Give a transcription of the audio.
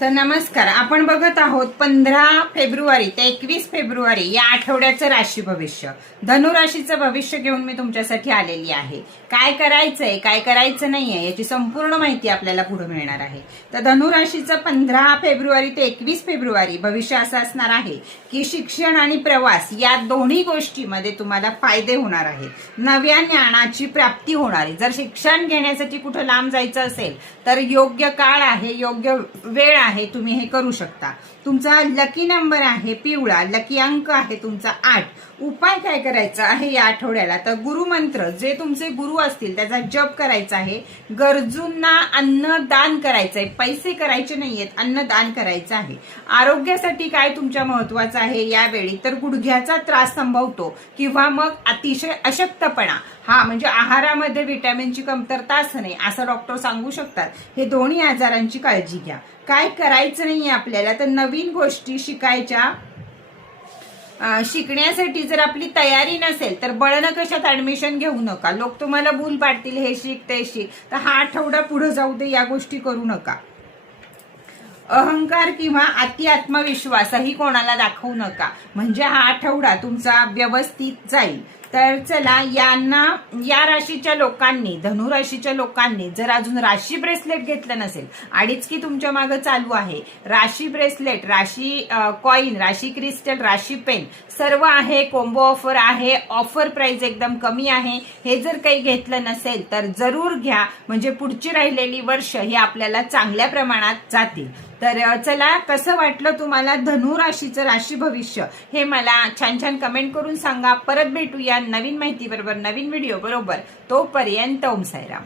तर नमस्कार, आपण बघत आहोत 15 फेब्रुवारी ते 21 फेब्रुवारी या आठवड्याचं राशी भविष्य. धनुराशीचं भविष्य घेऊन मी तुमच्यासाठी आलेली आहे. काय करायचंय काय करायचं नाहीये याची संपूर्ण माहिती आपल्याला पुढे मिळणार आहे. तर धनुराशीचं 15 फेब्रुवारी ते 21 फेब्रुवारी भविष्य असं असणार आहे की शिक्षण आणि प्रवास या दोन्ही गोष्टीमध्ये तुम्हाला फायदे होणार आहेत. नव्या ज्ञानाची प्राप्ती होणार आहे. जर शिक्षण घेण्यासाठी कुठं लांब जायचं असेल तर योग्य काळ आहे, योग्य वेळ आहे, तुम्ही हे करू शकता. तुमचा लकी नंबर आहे पिवळा, लकी अंक आहे तुमचा 8. उपाय काय करायचा आहे या आठवड्याला, तर गुरुमंत्र जे तुमचे गुरु असतील त्याचा जप करायचा आहे. गरजूंना अन्नदान करायचंय, पैसे करायचे नाहीयेत, अन्नदान करायचं आहे. आरोग्यासाठी काय तुमच्या महत्वाचं आहे यावेळी, तर गुडघ्याचा त्रास संभवतो किंवा मग अतिशय अशक्तपणा, हा म्हणजे आहारामध्ये विटॅमिनची कमतरता असणे असं डॉक्टर सांगू शकतात. हे दोन्ही आजारांची काळजी घ्या. काय करायचं नाहीये आपल्याला, तर नवीन गोष्टी शिकायच्या. शिकण्यासाठी जर आपली तयारी नसेल तर बळनकशात ऍडमिशन घेऊ नका. लोक तुम्हाला भूल पाडतील, हे शिक ते शिक, तर हा आठवडा पुढे जाऊ दे, या गोष्टी करू नका. अहंकार किंवा अति आत्मविश्वासही कोणाला दाखवू नका, म्हणजे हा आठवडा तुमचा व्यवस्थित जाईल. तर चला, या राशीच्या लोकांनी, धनुराशीच्या लोकांनी जर अजून राशी ब्रेसलेट घेतलं नसेल, अडीच की तुमच्या मागे चालू आहे. राशी ब्रेसलेट, राशी कॉइन, राशी क्रिस्टल, राशी पेन सर्व आहे. कोंबो ऑफर आहे, ऑफर प्राइस एकदम कमी आहे. हे जर काही घेतलं नसेल तर जरूर घ्या, म्हणजे पुढची राहिलेली वर्ष ही आपल्याला चांगल्या प्रमाणात जातील. तर चला, कसं वाटलं तुम्हाला धनुराशीचं राशी भविष्य हे मला छान छान कमेंट करून सांगा. परत भेटूया नवीन माहिती बरोबर, नवीन व्हिडिओ बरोबर. तोपर्यंत ओम साईराम.